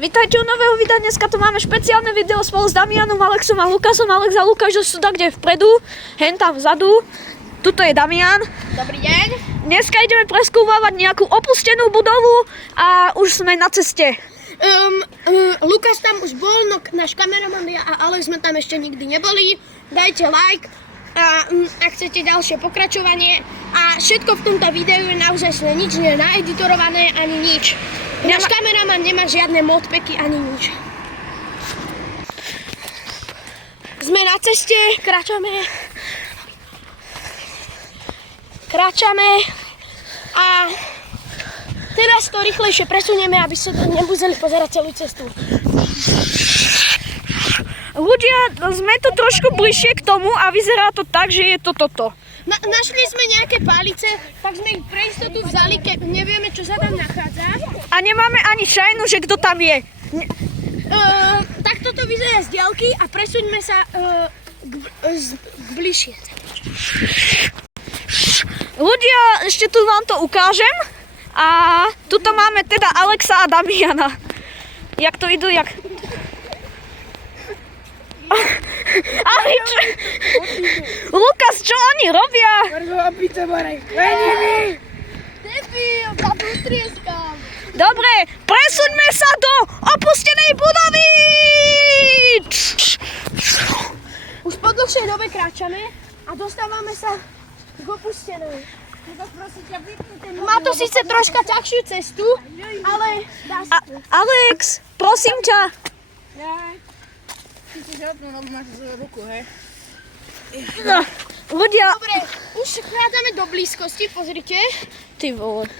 Vítajte u nového videa, dneska tu máme špeciálne video spolu s Damianom, Alexom a Lukásom. Alex a Lukáš sú tak, kde vpredu, hen tam vzadu. Tuto je Damian. Dobrý deň. Dneska ideme preskúvávať nejakú opustenú budovu a už sme na ceste. Lukáš tam už bol, no náš kameraman a Alex sme tam ešte nikdy neboli. Dajte like a ak chcete ďalšie pokračovanie. A všetko v tomto videu je naozaj nič nie je naeditorované ani nič. Náš kameraman nemá žiadne modpacky ani nič. Sme na ceste, kráčame a teraz to rýchlejšie presunieme, aby ste nemuseli pozerať celú cestu. Ľudia, sme tu trošku bližšie k tomu a vyzerá to tak, že je to toto. Našli sme nejaké palice, tak sme ich pre istotu vzali, keď nevieme, čo sa tam nachádza. A nemáme ani šajnu, že kto tam je. Tak toto vyzerá z diaľky a presuňme sa bližšie. Ľudia, ešte tu vám to ukážem. A tuto máme teda Alexa a Damiana. Jak to idú, jak... Ale čo? Lukas, čo oni robia? Debil, tam utrieskam. Dobre, presuňme sa do opustenej budovy! Už po dlhšej dobe kráčame a dostávame sa k opustenej. Má to síce troška ťažšiu cestu, ale dá sa to. Alex, prosím ťa. Ty si žapnul, lebo máš ruku, hej? No, ľudia... Dobre, už vchádzame do blízkosti, pozrite. Ty vole.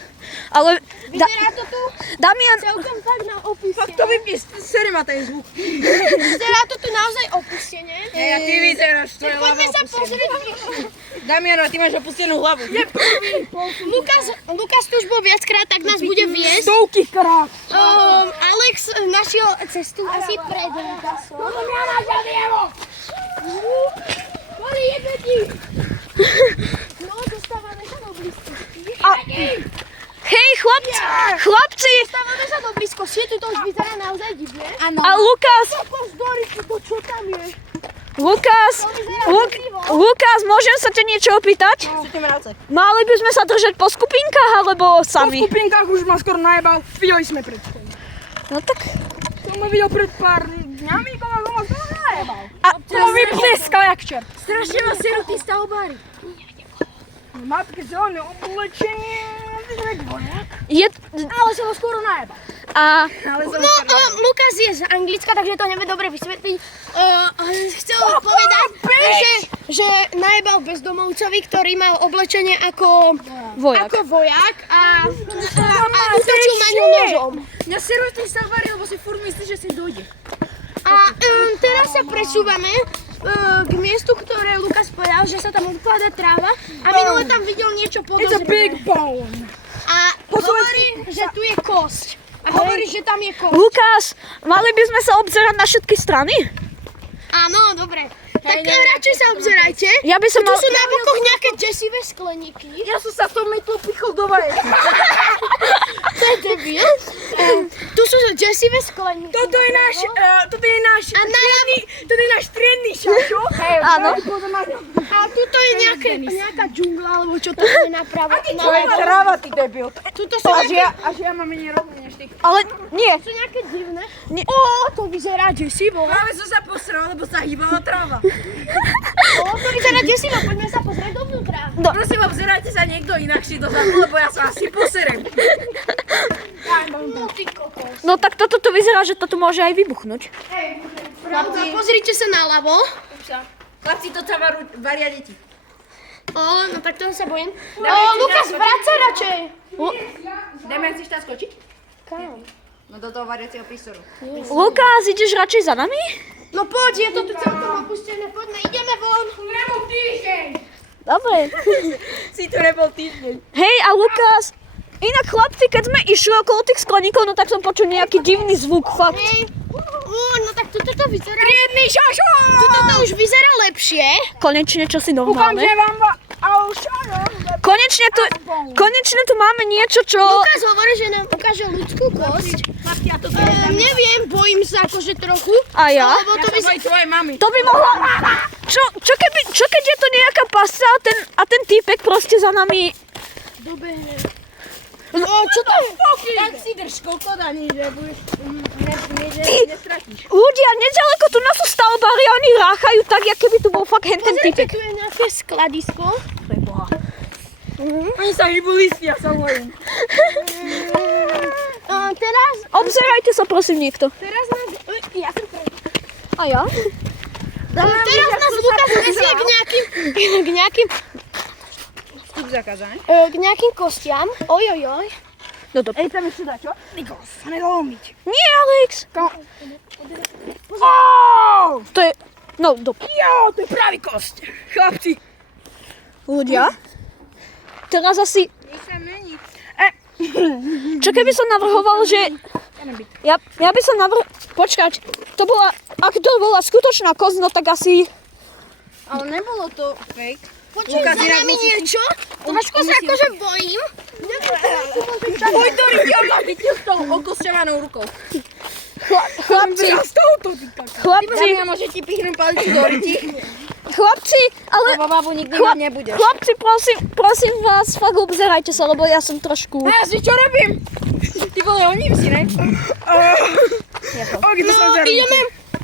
Ale... Vyzerá to tu Damian... celkom tak na opustenie. To vypni, sere ma ten zvuk. Vyzerá to tu naozaj opustenie. Ja ty vyzeráš, to je hlava Poďme sa opustená. pozrieť. Damiano, ty máš opustenú hlavu. Lukas tu už bol viackrát, tak nás bude viesť. Stovky krát. Alex našiel cestu asi pred Lukasom. Boli jedneti. No, dostávame sa do blízkosti. Hej, chlapci! Dostávame sa do blízkosti, tu to už vyzerá naozaj divne. Áno. A Lukas, To čo tam je? Lukas, môžem sa ťa niečo opýtať? Sú tie mravce. Mali by sme sa držať po skupinkách, alebo Po sami? skupinkách už ma skoro najebal. Videli sme pred tým. No tak... To ma videl pred pár dňami, iba ma skoro najebal. A To ma vypleskal jak čert. Strašne ma serú tí stavbári. Matke zelené oblečenie. Vyzerá vojak. je... Ale som ho skoro najebal. A... Ale som No, Lukas je z Anglicka, takže to nevie dobre vysvetliť. Chcel povedať, že najebal bezdomovcovi, ktorý mal oblečenie ako vojak a útočil na ňu nožom. Mňa serujú tí stavbári, lebo si furt myslíš, že si dojde. A teraz sa presúvame k miestu, ktoré Lukas povedal, že sa tam odkladá tráva a minule tam videl niečo It's a big podozrivé. bone. A hovorí, že tu je kosť. A hovorí, že tam je kosť. Lukáš, mali by sme sa obzerať na všetky strany? Áno, dobre. Tak radšej sa obzerajte. Ja by som Tu mal... sú na bokoch nejaké desivé skleníky. Ja som sa v tom mytlo pichol do vajek. To je debil. Tu sú desivé skleníky. Toto je náš triedny šašo. Áno. A tuto je nejaká džungla, alebo čo to je napravo. To je tráva, ty debil. Tuto sú Až nejaké, ja mám menej rozumie než ty. Ale nie. sú nejaké divné. Nie. To vyzerá desivo. Práve som sa posral, lebo sa hýbala tráva. To vyzerá desivo, poďme sa pozrieť dovnútra. Prosím, obzerajte sa niekto inakší dozadu, lebo ja sa asi poserem. No ty kokos. No tak toto tu vyzerá, že toto môže aj vybuchnúť. Pozrite sa naľavo. Chlapci, to sa varia deti. No tak toho sa bojím. Lukas, vráť sa radšej. Damian, chceš tam skočiť? Kam? No do toho variacieho prístoru. Lukáš, ideš radšej za nami? No poď, je to tu celkom opustené, poďme, ideme von. Nebol týždeň. Dobre. Si tu nebol týždeň. Hej, a Lukáš, inak chlapci, keď sme išli okolo tých skleníkov, no tak som počul nejaký divný zvuk, fakt. Hej, No tak toto vyzerá. Triedny šašo! Toto už vyzerá lepšie. Konečne čosi Dúfam, normálne. že vám šašo. Konečne tu máme niečo, čo... Lukáš hovorí, že nám ukáže ľudskú kosť. Neviem, bojím sa akože trochu. A ja? Lebo to by sa... tvojej mamy. To by mohla... Čo keď je to nejaká pasca a ten týpek proste za nami... Dobehne. Čo to je? Tak si drž, koľko daní, že budeš... nestratíš. Ľudia, nedaleko tu nás sú stavbári a oni ráchajú tak, jak keby tu bol fakt hen ten Pozrite, týpek. tu je nejaké skladisko. Preboha. Oni sa hýbu listia, sa bojím. Teraz Obzerajte sa prosím niekto. nás... Ja som prvý. A ja? Teraz nás Lukáš vezie Vstup zakázaný. k nejakým kostiam. Ojojoj. No dobre. Ej, tam ešte dačo? Nikos, sa nezalomiť. Nie, Alex. To je... No, dobre. Jo, to je pravý kost. Chlapci. Ľudia. Teraz asi... Nič sa mení. Čo keby som navrhoval, že... Ja by som Počkať, to bola... Ak to bola skutočná kosť, no tak asi... Ale nebolo to fake. Počuj, za nami niečo. Trošku sa akože bojím. Boj do ryti, on má vytiel s tou okosťovanou rukou. Chlapci, Z tohoto týka. chlapci, Ja môže ti pichnúť palicu do ryti. chlapci, ale... Lebo babu nikdy mať nebudeš. Chlapci, prosím vás, fakt obzerajte sa, lebo ja som trošku... A ja si čo robím? Ty vole, oním si, ne? No,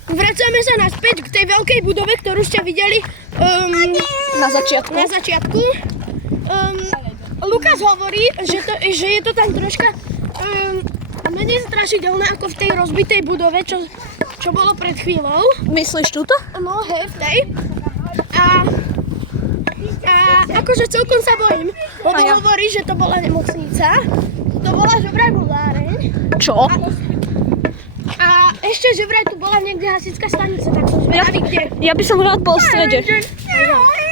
vracame sa naspäť k tej veľkej budove, ktorú ste videli Na začiatku. na začiatku. Lukáš hovorí, že je to tam troška menej strašidelné ako v tej rozbitej budove, čo bolo pred chvíľou. Myslíš túto? No, hej, v tej. A akože celkom sa bojím, lebo A ja. hovorí, že to bola nemocnica. To bola že vraj voláreň. Čo? A ešte, že vraj tu bola niekde hasická stanica, tak som zvedavý, kde. Ja by som rád bol v strede.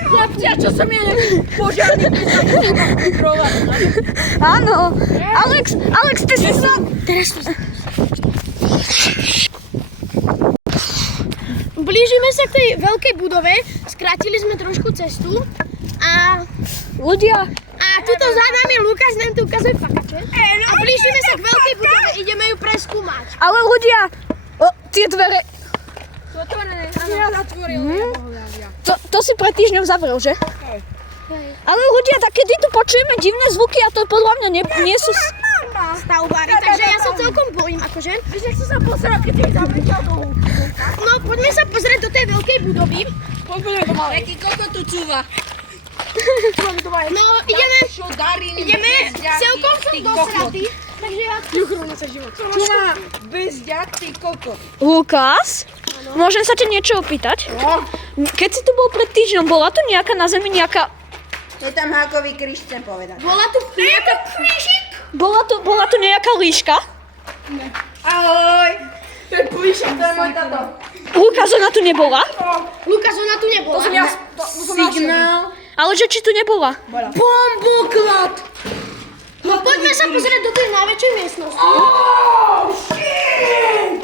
Chlapci, a čo som ja nejaký požiarný, keď sa kontrolovať? Áno. Alex, ty si sa... Teraz to Blížime sa k tej veľkej budove, skrátili sme trošku cestu a Ľudia, tuto za nami Lukáš nám tu ukazuje fakače a blížime sa k veľkej budove, ideme ju preskúmať. ale ľudia, tie dvere, To otvorené, ja zatvoril, ja bohľadia. to si pred týždňom zavrel, že? Ale ľudia, tak kedy tu počujeme divné zvuky a to podľa mňa nie sú... Stavbári, takže ja sa celkom bojím, akože. Víš, jak som sa pozrel, keď si zavrčal do húku. No, poďme sa pozrieť do tej veľkej budovy. Poďme do malej. Jaký koko tu cúva. No, ideme, bezďak, celkom som ty dosratý, takže ja... Tu má bezďak, ty kokot. Lukáš, môžem sa ti niečo opýtať? No. Keď si tu bol pred týždňom, bola tu nejaká na zemi nejaká... Je tam hákový kríž, chcem povedať. Bola tu nejaká krížik? Bola tu nejaká líška? Ahoj. To je plíšek, to je môj tato. Lukáš, ona tu nebola? Lukáš, ona tu nebola. Signál. Ale že či tu nebola? Bomboklad. No, poďme sa pozrieť do tej najväčšej miestnosti. Oh, shit.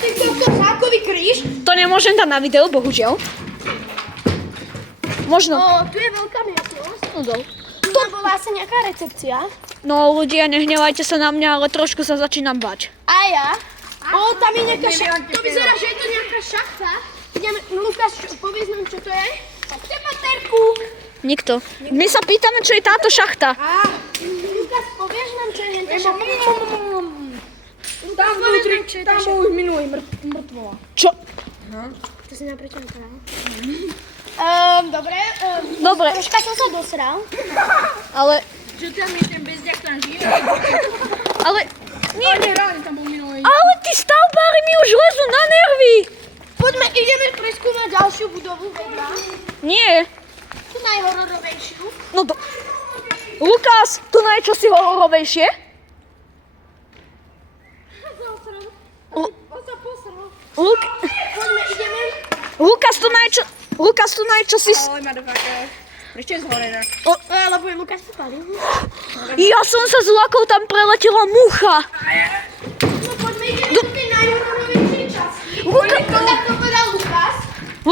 Ty kokos, hákový kríž. To nemôžem dať na video, bohužiaľ. Možno. Tu je veľká miestnosť. No dol. Tu bola asi nejaká recepcia. No ľudia, nehnevajte sa na mňa, ale trošku sa začínam bať. A ja? Tam je nejaká šachta. To vyzerá, že je to nejaká šachta. Ideme, Lukáš, povedz nám, čo to je? Poďte, Paterku. Nikto. My sa pýtame, čo je táto šachta. Lukáš, povieš nám, čo je tá šachta? Tam vnútri, tam bol už minulý mŕtvola. Čo? To si naprečítal. Dobre. Dobre, Troška som sa dosral. ale... Čo tam je ten bezďak, tam žije? Ale... Nie. Ale reálne tam bol minulý. Ale tí stavbári mi už lezú na nervy. Poďme, ideme preskúmať ďalšiu budovu vedľa. Nie. Tu najhororovejšiu. No to... Lukáš, tu na je čosi hororovejšie? Poďme, ideme. Lukáš, tu na je čosi... Ahoj, motherfucker. Prečo je zhorená? Lebo je Lukáš popalil. Ja som sa zlakol, tam preletela mucha. No poďme, ideme do tej najhororovejšej.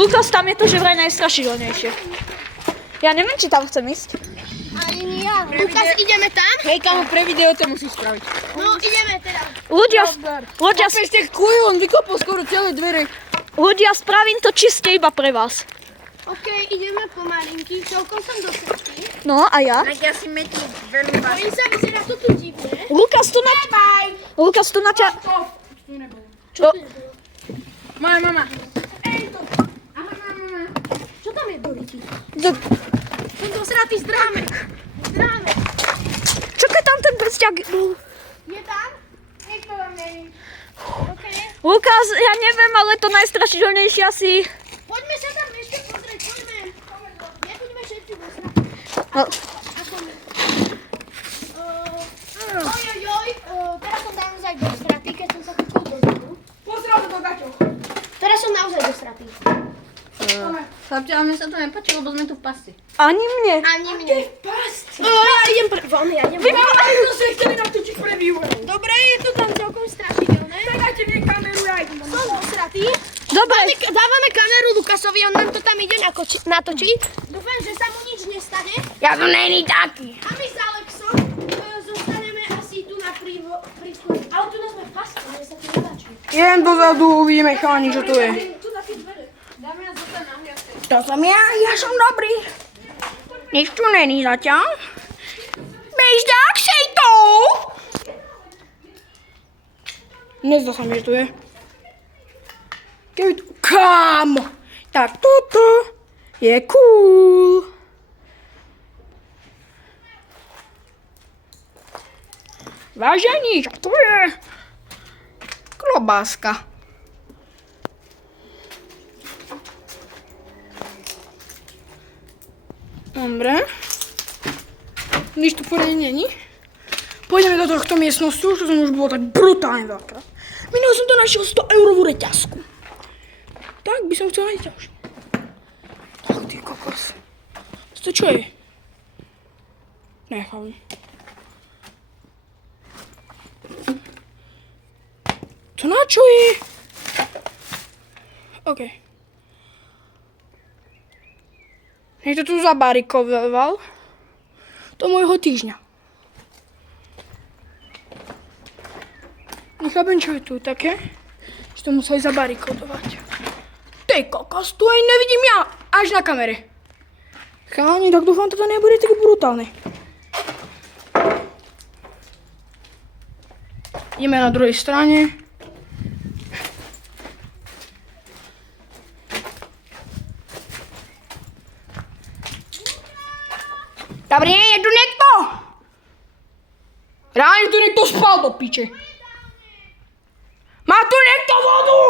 Lukas, tam je to že vraj najstrašidelnejšie. Ja neviem, či tam chcem ísť. Ani nie ja. Lukas, ideme tam? Hej, kamo, pre video to musíš spraviť. No, ideme teda. Ľudia, Ešte kuj, on vykopol skoro celé dvere. spravím to čiste iba pre vás. OK, ideme pomalinky. Celkom som do srdky. No a ja? Tak ja si metím veľmi vás. Bojím sa, vyzerá to tu divne. Lukas tu na ťa... Čo to je bolo? Moja mama. Čo tam je, Doriti? D- Som dosratý zdrámek. Zdrámek. Čakaj, tam ten prsťak. Je tam? Niekto tam není. OK. Lukas, ja neviem, ale to najstrašidelnejšie asi... Poďme sa tam ešte pozrieť, poďme. Nebuďme všetci dosratí. No, Ako my. Ojojoj, teraz som naozaj dosratý, keď som sa kúkol dozadu. Pozrel to do gaťov. Teraz som naozaj dosratý. Chlapci, ale mne sa to nepáči, lebo sme tu v pasti. ani mne. Ani mne. Past? Ja idem von, ja idem von. Ale to sa chceli natočiť pre viewer. Dobre, je to tam celkom strašidelné. Tak dajte mne kameru, ja idem. Som dosratý. Dobre, Dávame kameru Lukasovi, on nám to tam ide natočiť. Dúfam, že sa mu nič nestane. Ja to není taký. A my s Alexom zostaneme asi tu na prískore. Ale tu nás sme v pastu, mne sa tu nepáči. Idem dozadu, uvidíme chalani, čo tu je. Tu na tie dvere. Dáme nás zostať na hliadke. To som ja som dobrý. Nič tu není zatiaľ. Bež tak, šejtou! Nezdá sa mi, že tu je. Keby tu... Kámo! Tak toto je cool. Vážení, čo tu je? Klobáska. Dobre. Nič tu poriadne není. Pôjdeme do tohto miestnosti, už to som už bolo tak brutálne veľkrát. Minul som to našiel 100 eurovú reťazku. Tak by som chcel nájsť ďalšiu. Tak ty kokos. To čo je? Nechám. To na čo je? OK. Nech to tu zabarikoval do môjho týždňa. Nechápem, čo je tu také, že to museli zabarikodovať. Ty kokos, tu aj nevidím ja, až na kamere. Chalani, tak dúfam, toto nebude tak brutálne. Ideme na druhej strane. Dobrý, je tu niekto? Reálne tu niekto spal do piče. Má tu niekto vodu?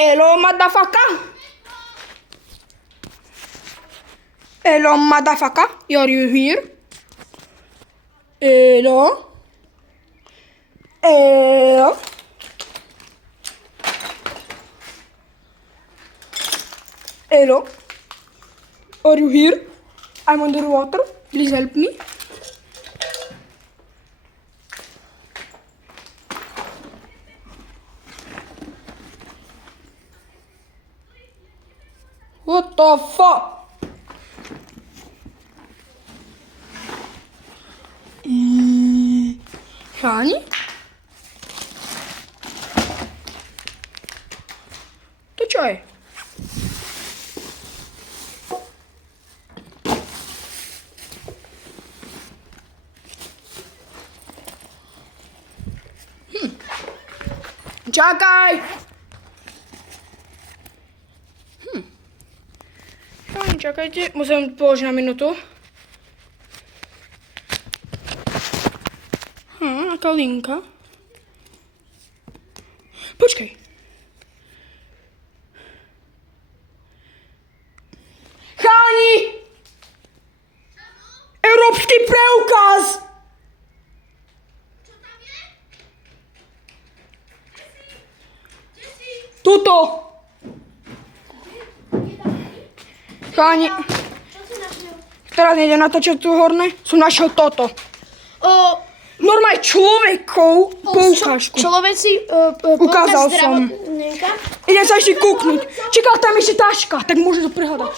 Hello, motherfucker. Hello, motherfucker. Are you here? Hello? Hello? Hello? Are you here? I'm underwater. Please help me. What the fuck? Chani? To čo je? Čakaj! Čakajte, musím položiť na minútu. Aká linka? Počkaj. Cháni! Európsky preukaz! Čo tam je? Tuto! Cháni, Čo si našiel? teraz nejdem natočiť tu horné, som našiel toto. normálne človekov poukážku. Človeci, Ukázal som. zdravotníka. Idem sa ešte kúknuť. Čaká, tam ešte taška, tak môže to prehľadať.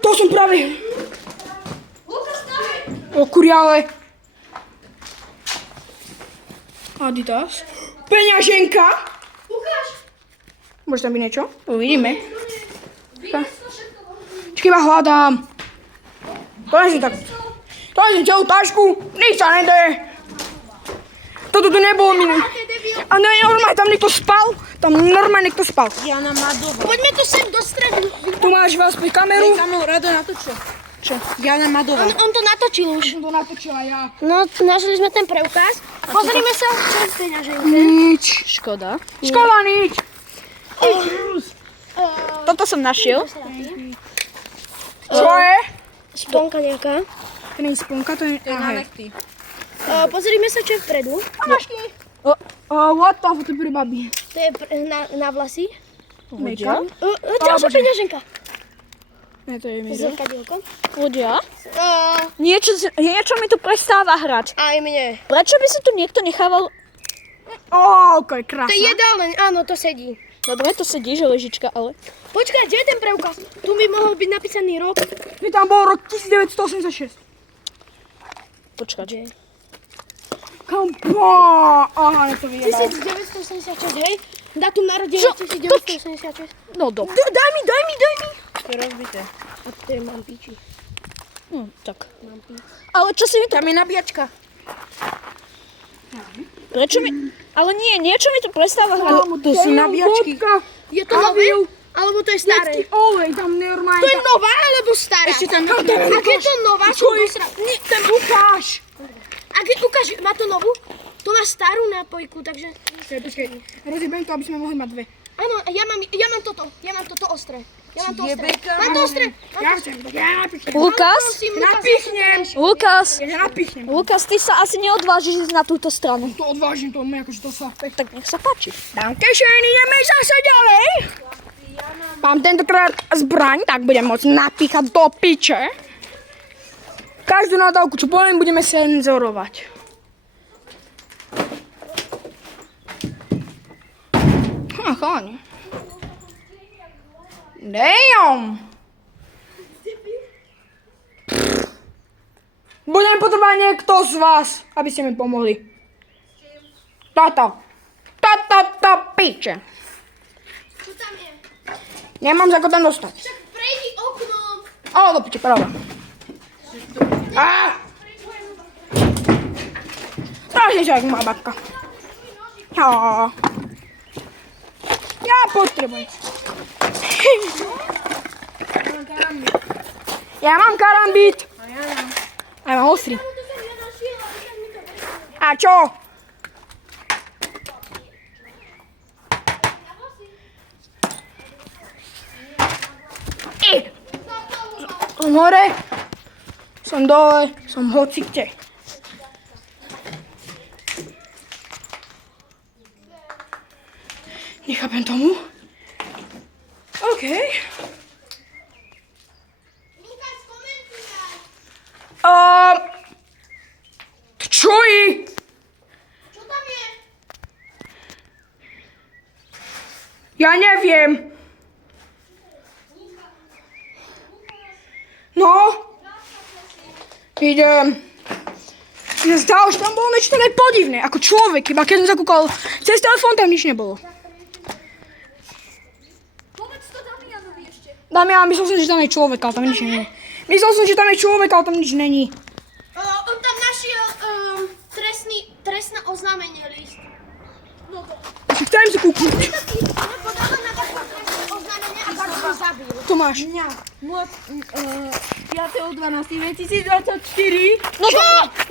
To som práve... O kuriale. Adidas. Peňaženka. Ukáž. Môže tam byť niečo? Uvidíme. Čakaj, iba hľadám. To nie si tak... To nie si celú tašku. Nič sa nedeje. Toto tu nebolo minulé. A ne, normálne tam niekto spal. Tam normálne niekto spal. Jana Madová. Poďme tu sem do stredu. Tu máš vás pri kameru. Kamo, Rado natočil. Čo? Jana Madová. On to natočil už. Som to natočila ja. No, našli sme ten preukaz. Pozrime sa, čo je v peňaženke. Nič. Škoda. Škola nič. Toto som našiel. Čo je? Sponka nejaká. To nie je splnka, to je... Na nechty. Pozrime sa, čo je vpredu. What the fuck, to je pre babi. To je na vlasy. Make-up? Ďalšia peňaženka. Ne, to je mi. Zrkadielko. Ľudia, niečo mi tu prestáva hrať. Aj mne. Prečo by si tu niekto nechával... Ok, krásne. To je jedálne, áno, to sedí. Dobre, to sedí, že ležička, ale... Počkaj, kde je ten preukaz? Tu by mohol byť napísaný rok. Mi tam bol rok 1986. Počkať. Aha, ne to vyjebal. 1986, hej? Datum narodenia 1986. No dobre. Daj mi. To je rozbité. A to je mám píči. Tak. Ale čo si mi tu... Tam je nabíjačka. Prečo mi... Ale nie, niečo mi tu prestáva hrať. To sú nabíjačky. Je to nové? Alebo to je staré? Olej, tam normálne. To je nová alebo stará? Ešte tam Ak je to nová, Čo sú je? dosra... Ten ukáž. Ukáž, má to novú? To má starú nápojku, takže... Počkaj, rozjebem to, aby sme mohli mať dve. Áno, ja mám toto. Ja mám toto ostré. Mám to ostré. Jebeka. Mám to ostré. Ja napichnem. Lukas? Prosím, Napichnem. Lukas? Ja napichnem. Lukas, ty sa asi neodvážiš ísť na túto stranu. To odvážim, to akože to sa... Tak nech sa páči. Dankeschön, ideme zase ďalej. Mám tentokrát zbraň, tak budem môcť napíchať do piče. Každú nadávku, čo poviem, budeme cenzorovať. Cháň. Damn. Budem potrebovať niekto z vás, aby ste mi pomohli. Toto piče. Čo tam je? Nemám za ko tam dostať. Však prejdi oknom. Do piče, pravda. Strašne sa, jak má babka. Ja potrebujem. Ja mám karambit. A ja mám ostrý. A čo? Som hore, som dole, som hocikde. Nechápem tomu. OK. Lukáš, komentuj. Čo je? Čo tam je? Ja neviem. No. Idem. Zdalo, že tam bolo niečo také podivné, ako človek, iba keď som zakúkal cez telefón, tam nič nebolo. Povedz to Damianovi ešte. Damian, myslel som, že tam je človek, ale tam nič není. Myslel som, že tam je človek, ale tam nič není. On tam našiel trestné oznámenie list. No to. Chcem si kúknuť. Podáva na také trestné oznámenie a tak ho zabil. Tomáš. 5.12.2024. Čo?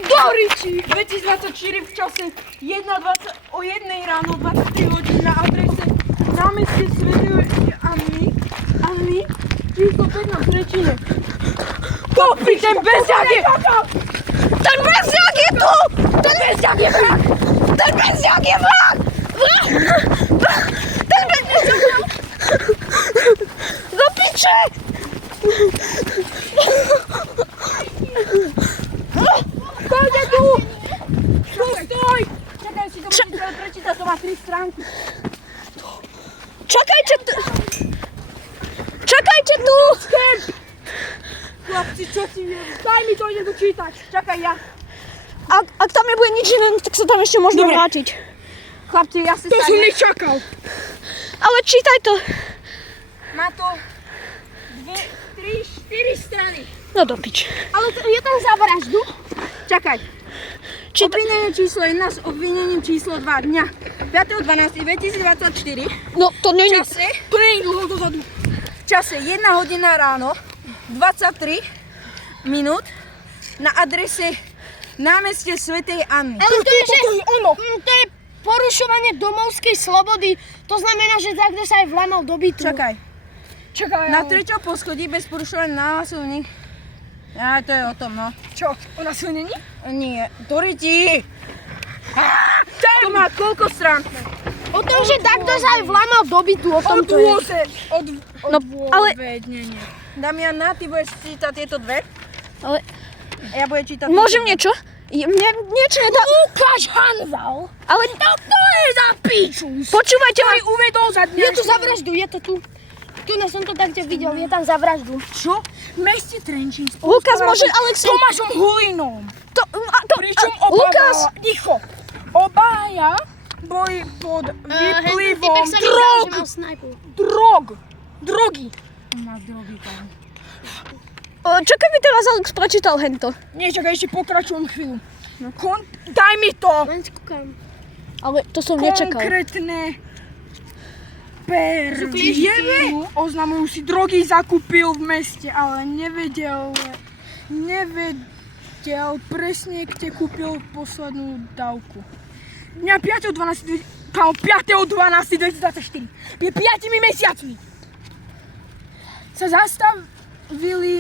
Doriči! 2024 v čase 1:20 o 1 ráno 23 hodín na adrese námestie Svätej Anny, číslo 5 na Srečine. Popri, ten bezďak je... Ten bezďak je tu! Ten bezďak je vrah! Ten bezďak je vrah! Ten bezďak je vrah! Do piče! Koľko tu? stránku. Čakajte tu! Čakajte tu! Chlapci, čo si daj mi to, idem tu čítať. Čakaj, ja. Ak tam nebude nič iné, tak sa tam ešte možno Dobre. vrátiť. Chlapci, ja si To som sadnem. nečakal. Ale čítaj to. Má to 2, 3, 4 strany. No do pič. Ale je tam za vraždu? Čakaj. Čítaj. Obvinenie číslo 1 s obvinením číslo 2 dňa 5.12.2024. No to V není... čase, To nie je dlho dozadu. v čase 1 hodina ráno 23 minút na adrese námestie Svätej Anny. Ale to je, že... To je ono. To je porušovanie domovskej slobody. To znamená, že takto sa aj vlamal do bytu. Čakaj. Čakaj, Na ale- 3. poschodí bez porušovania náhlasovní. Ja, to je o tom, no. Čo? Ona silnení? Nie, Doriti! To má koľko strán? O tom, že takto sa aj vlamal do bytu, o tom to je. No, ale... Odvednenie. Damiana, ty budeš čítať tieto dve? Ale... A ja budem čítať... Môžem niečo? Mne niečo nedá... Lukáš Hanzal? Ale... To je za pičus. Počúvajte ma. Uvedol za dňa. Je tu za vraždu, je to tu. Tu som to takde videl, je tam za vraždu. Čo? V meste Trenčín. Lukas, môže Alexej... Tomášom Hulinom. Pričom Lukas! Ticho. Obaja boli pod vplyvom drogy. Má drogy tam. Čakaj mi teraz Alex prečítal hento. Nie, čakaj, ešte pokračujem chvíľu. Daj mi to. Len skúkam. Ale to som nečakal. Konkrétne personu oznamujú si drogy zakúpil v meste, ale nevedel presne, kde kúpil poslednú dávku. Dňa 5.12.2024, je 5 mesiacmi, sa zastavili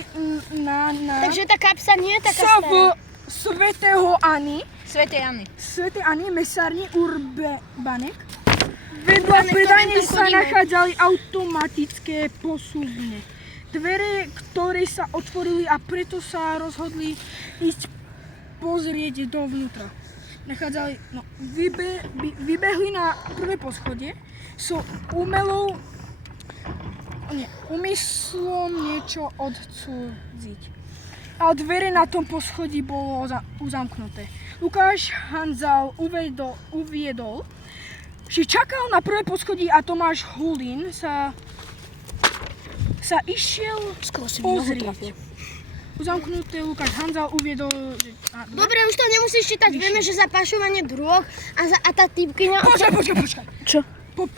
na Takže tá kapsa nie je taká stará. Svätého Anny, Svätej Anny. Svätej Anny, mesárni Urbanek. Vedľa Urbanek, predajne tam sa chodíme. nachádzali automatické posuvne. Dvere, ktoré sa otvorili a preto sa rozhodli ísť pozrieť dovnútra. Vybehli na prvé poschodie so úmyslom niečo odcudziť. A dvere na tom poschodí bolo uzamknuté. Lukáš Hanzal uviedol, že čakal na prvé poschodí a Tomáš Hulín sa išiel Skoro si mi nohu pozrieť. trafil. Uzamknuté Lukáš Hanzal uviedol, že... Dobre, už to nemusíš čítať, vieme, že za pašovanie drog a tá typkyňa... Počkaj. Čo? Po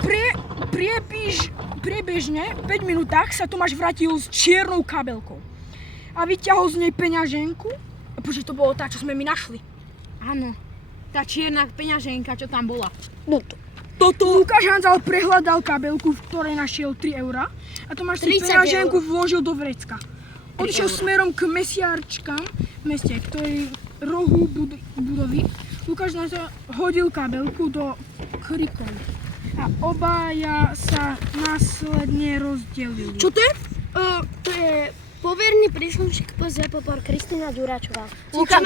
priebežne 5 minútach sa Tomáš vrátil s čiernou kabelkou a vyťahol z nej peňaženku. Počkaj, to bolo tá, čo sme my našli. Áno. Tá čierna peňaženka, čo tam bola. No to. Lukáš Hanzal prehľadal kabelku, v ktorej našiel 3 eurá a Tomáš si 30 peňaženku eur. vložil do vrecka. Odišiel smerom k mesiarčkám v meste, ktorý rohu budovy. Lukáš Hanzal hodil kabelku do krikov a obaja sa následne rozdelili. Čo to je? To je poverný príslušník PZPR Kristína Ďuráčová.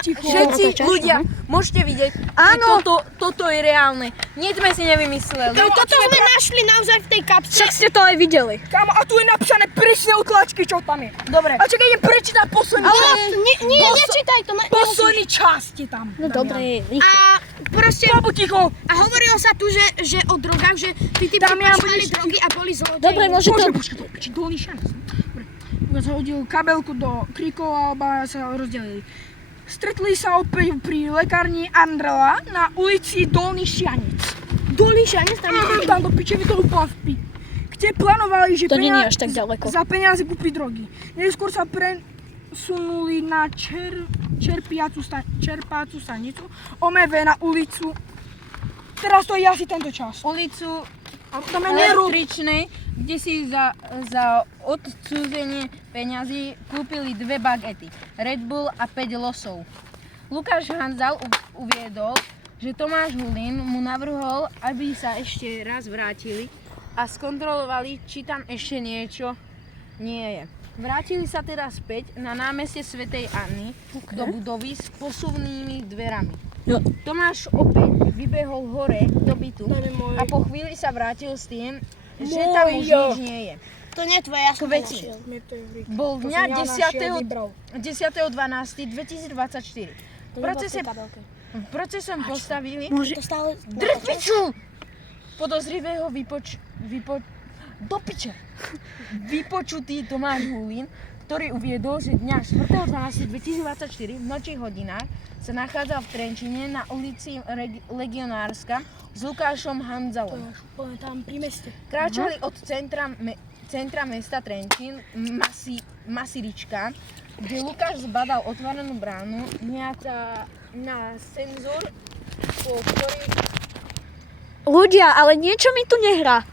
Ticho. Všetci ľudia môžete vidieť, Áno. že toto je reálne. Nie sme si nevymysleli. Toto sme našli naozaj v tej kapse. Však ste to aj videli. Kámo, a tu je napísané presne od tlačky, čo tam je. Dobre. A čakaj, idem prečítať posledný čas. Nie, nečítaj to. Posledný časť je tam. No dobre, rýchlo. A proste... Babu, ticho. A hovorilo sa tu, že o drogách, že tí typci Damian, pašovali budeš- drogy a boli zlodeji. Dobre, môže to... Počkaj, to je dolný šanec. Dobre. Lukáš hodil kabelku do krikov a oba sa rozdelili. Stretli sa opäť pri lekárni Andrela na ulici Dolný Šianec. Dolný šanec tam je. Tam do piče to uplavky. Kde plánovali, že To nie je až tak ďaleko. za peniaze kúpiť drogy. Neskôr sa presunuli na čerpácu stanicu OMV na ulicu. Teraz to je asi tento čas. Ulicu Tam je Neru. električnej, kde si za odcudzenie peňazí kúpili 2 bagety, Red Bull a 5 losov. Lukáš Hanzal uviedol, že Tomáš Hulín mu navrhol, aby sa ešte raz vrátili a skontrolovali, či tam ešte niečo nie je. Vrátili sa teda späť na námestie Svätej Anny do budovy s posuvnými dverami. Jo. Tomáš opäť vybehol hore do bytu a po chvíli sa vrátil s tým, že tam už nič nie je. To nie je tvoje, ja som to Veci. našiel. Bol To dňa som ja našiel, vybral. 10.12.2024. To V nebolo v tej kabelke. procesom postavili To stále... drž piču! Podozrivého do piče! Vypočutý Tomáš Hulín, ktorý uviedol, že dňa 4.12.2024 v nočných hodinách sa nachádzal v Trenčine na ulici Legionárska s Lukášom Hanzalom. Úplne tam pri meste. Kráčali od centra mesta Trenčín Masirička, kde Lukáš zbadal otvorenú bránu na senzor, po ktorý... Ľudia, ale niečo mi tu nehrá.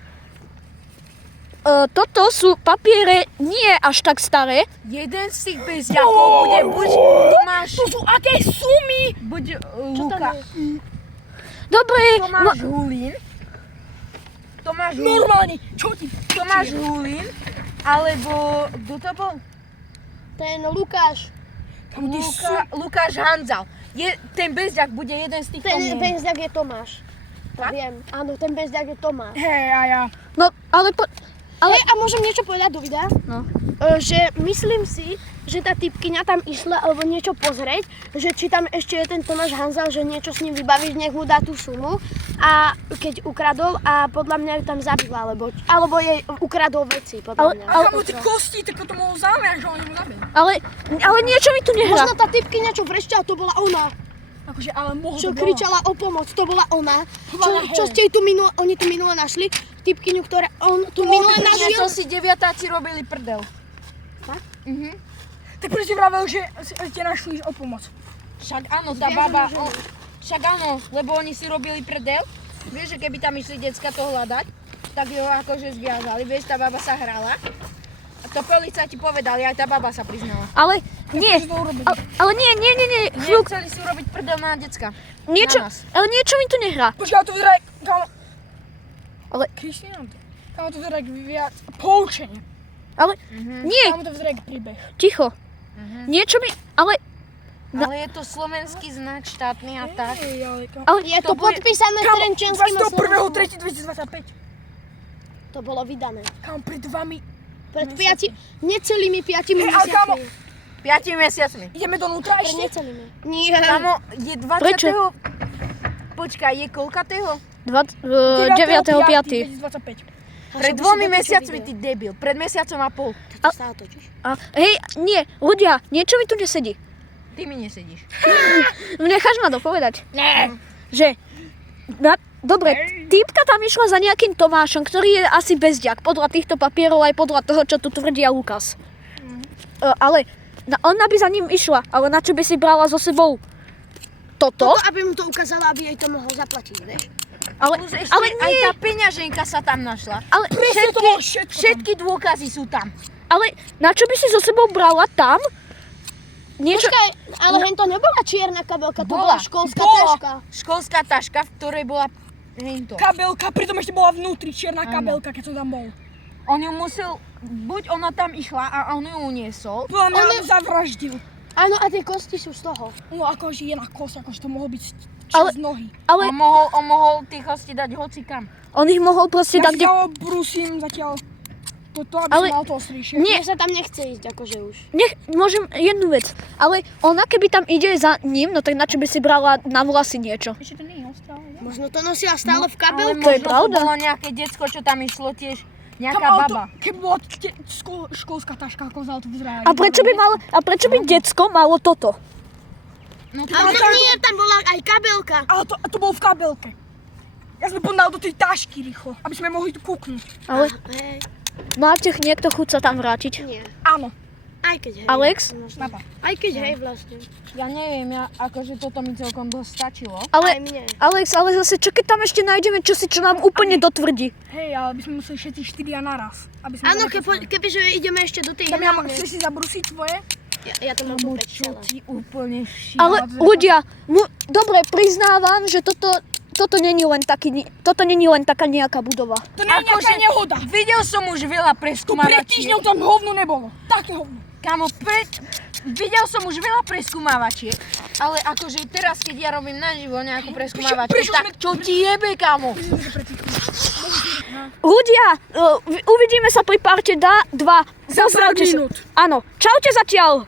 Toto sú papiere nie až tak staré. Jeden z tých bezďakov bude buď Tomáš... To sú aké sumy! Buď Lukáš. Dobre, Tomáš Hulín. Normálne, čo ti? Tomáš Hulín. Alebo... Kto to bol? Ten Lukáš. Tam kde sú... Lukáš Hanzal. Ten bezďak bude jeden z tých Ten pomien. bezďak je Tomáš. To Fakt? viem. Áno, ten bezďak je Tomáš. Hej, a ja. no, ale Ale a môžem niečo povedať do videa? No. Že myslím si, že tá typkyňa tam išla alebo niečo pozrieť, že či tam ešte je ten Tomáš Hanzal, že niečo s ním vybaviť, nech mu dá tú sumu. A keď ukradol a podľa mňa ju tam zabila, alebo jej ukradol veci, podľa mňa. A tam tie kosti, tak to mohol zamerať, že on ju zabil. ale niečo mi tu nehrá. Možno tá typkyňa, čo vrešťala, to bola ona. Akože, ale mohol Čo to bola. kričala o pomoc, to bola ona. Bola, Čo hej. ste tu minule, oni tu minule našli, typkyňu, ktoré on tu minule To našiel. si deviatáci robili prdel. Fakt? Mhm. Tak prečo si vravel, že ste našli o pomoc? Však áno, tá baba... Však áno, lebo oni si robili prdel. Vieš, že keby tam išli decka to hľadať, tak ju akože zviazali. Vieš, tá baba sa hrala. A to policajti povedali, aj tá baba sa priznala. Ale nie, Prečo to urobili? ale nie, chvíľku, Nechceli si urobiť prdel na decka. niečo, Na nás. ale niečo mi tu nehrá. Počkaj, to vyzerá, kámo... Ale- Kristián, kámo to vyzerá viac poučenie. Ale nie, Kámo to vyzerá príbeh. ticho. Niečo mi, ale Ale je to slovenský znak štátny a tak. Hej, ale kámo... Ale je to To bude- podpísané Kámo, Trenčianským a Slovenskom. 21.3.2025. To bolo vydané. Kámo, pred 2 Pred necelými 5 Hej, ale kámo, mesiacmi. 5 mesiacmi. ideme donútra Pred ešte? necelými. Nie. Kamo, je 20. Prečo? Počkaj, je koľkatého? 9.5. 2025. Pred 2 mesiacmi, ty debil. Pred mesiacom a pol. To stále točíš. Hej, nie, ľudia, niečo mi tu nesedí. Ty mi nesedíš. Necháš ma dopovedať. Ne. Že, dobre, týpka tam išla za nejakým Tomášom, ktorý je asi bezďak, podľa týchto papierov aj podľa toho, čo tu tvrdia Lukas. Ale ona by za ním išla, ale na čo by si brala so sebou toto? Toto, aby mu to ukázala, aby jej to mohol zaplatiť, vieš? Ale, Plus ešte ale aj nie, tá peňaženka sa tam našla. ale, Presne to bolo všetko. Všetky dôkazy sú tam. ale na čo by si so sebou brala tam? Niečo, Počkaj, ale hen to nebola čierna kabelka, to bola školská Bola. taška. Školská taška, v ktorej bola hento. Kabelka, pritom ešte bola vnútri, čierna kabelka, keď som tam bol. On ju musel, buď ona tam išla a on ju uniesol. Podľa mňa ju zavraždil. Áno, a tie kosti sú z toho. No akože je na kos, akože to mohlo byť Ale- čas nohy. ale On mohol tých hostí dať hocikam. on ich mohol proste Ja dať, si ťa brúsim zatiaľ toto, aby Ale- som mal to ostrejšie. Nie. Mne sa tam nechce ísť, akože už. môžem jednu vec, ale ona keby tam ide za ním, no tak na čo by si brala na vlasy niečo? Ešte to nie je ostré, ale ja. Možno to nosila stále v Ale kabelke. To je možno pravda. to bolo nejaké decko, čo tam išlo tiež. Nejaká Tam, ale baba. keby bola školská taška, ako vzala to vyzerá. A prečo by decko malo toto? No to Ale nie, tam bola aj kabelka. Ale to bolo v kabelke. Ja som podal do tej tašky rýchlo, aby sme mohli tu kúknúť. Ale Hej, máte niekto chuť sa tam vrátiť? nie. Áno. Aj keď hej. Alex? Možno. Papa. Aj keď hej vlastne. Ja neviem, akože toto mi celkom dosť stačilo. Aj Ale, mne. Alex, ale zase čo keď tam ešte nájdeme čosi, čo nám úplne dotvrdí? Hej, ale by sme museli všetci 4 naraz. Aby sme Áno, to nepočuli. kebyže ideme ešte do tej Tam ja hlavnej. chceš si zabrusiť tvoje? Ja to mám Lebo kúpeť čo celé. ti úplne šíba. Ale ľudia, dobre, priznávam, že toto není len taká nejaká budova. To nie je nejaká nehoda. Videl som už veľa To pred preskúmavačiek. týždňom tam hovno nebolo. Také hovno. Kámo, videl som už veľa preskúmavačiek, Ale akože teraz, keď ja robím naživo nejakú preskúmavačku, tak čo ti jebe, kamo? Ľudia, uvidíme sa pri parte 2. Pozdravte sa. minút. Áno, čaute zatiaľ.